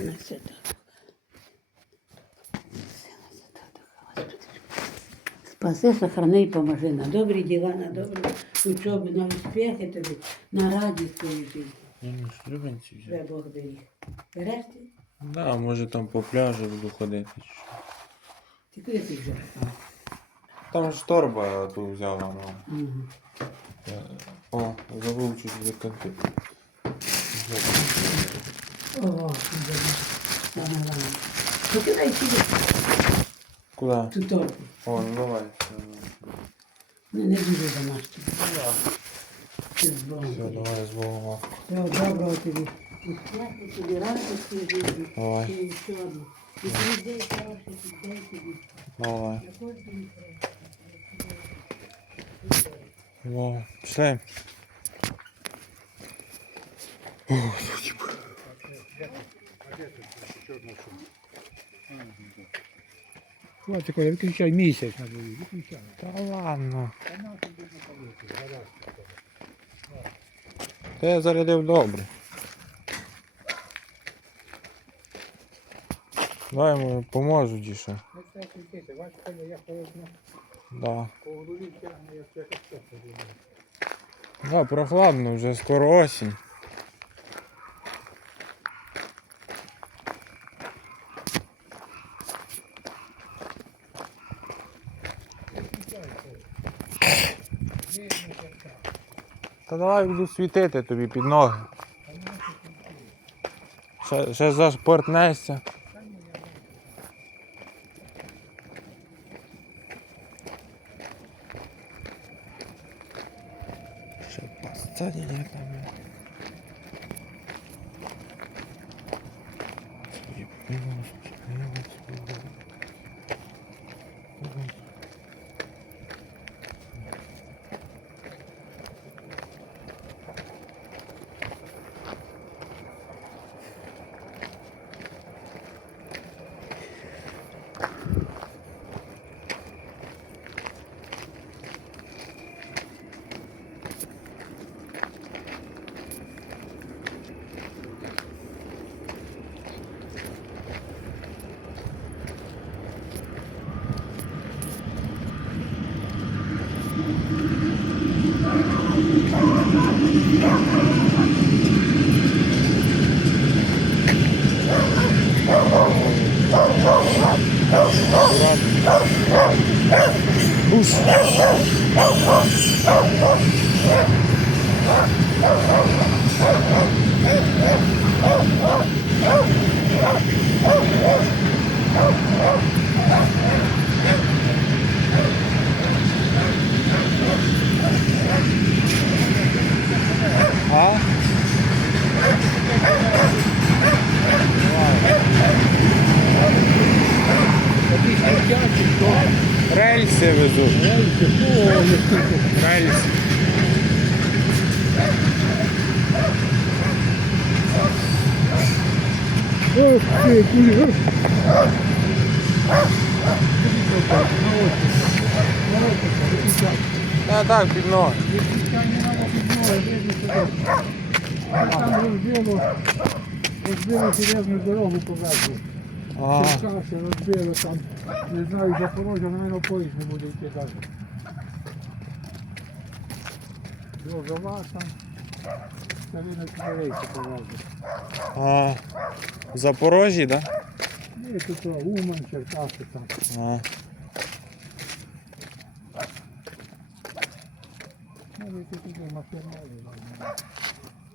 Сина Святого. Спаси, сохрани і поможи на добрі діла, на добрі учоби, на успіхи тобі, на радість твою житті. Я не ж любенці Дай взяв. Бог беріг. Береш ти? Да, може там по пляжу буду ходити. чи що. Ти куди ти вже? Там ж торба ту взяла мама. Ага. Я- О, забув чуть за конфет. О, саме головне. Покидай сюди Куда? ту торбу. О, ну давай. Ну, не дуже домашню. Ти з Все, давай з Богом. Всього доброго тобі. Успіху тобі, радості в житті. Давай. І всього. І людей хороших, людей тобі. Давай. Кожному кроці. Давай. Пішли. Хватит, Коля, выключай месяц на дворе, выключай. Та ладно. Та я зарядив добре. Дай йому поможу що. Ну, я Да. я. Да, прохладно, вже скоро осінь. Та давай буду світити тобі під ноги. Ще, ще зашпортнешся. Ще посадять там. Уж. А? О, які Рельси. Ох ти, кулі. Та так, під ноги. Там розбило, розбило серйозну дорогу поверху. А, Черкаси розбило там, не знаю, Запорожжя, навіть поїзд не буде йти далі. Довгова там, це ви на рейси повезли. а. В Запорожжі, так? Да? Ні, тут Уман, Черкаси там. А. Ну, ви тут туди машиною.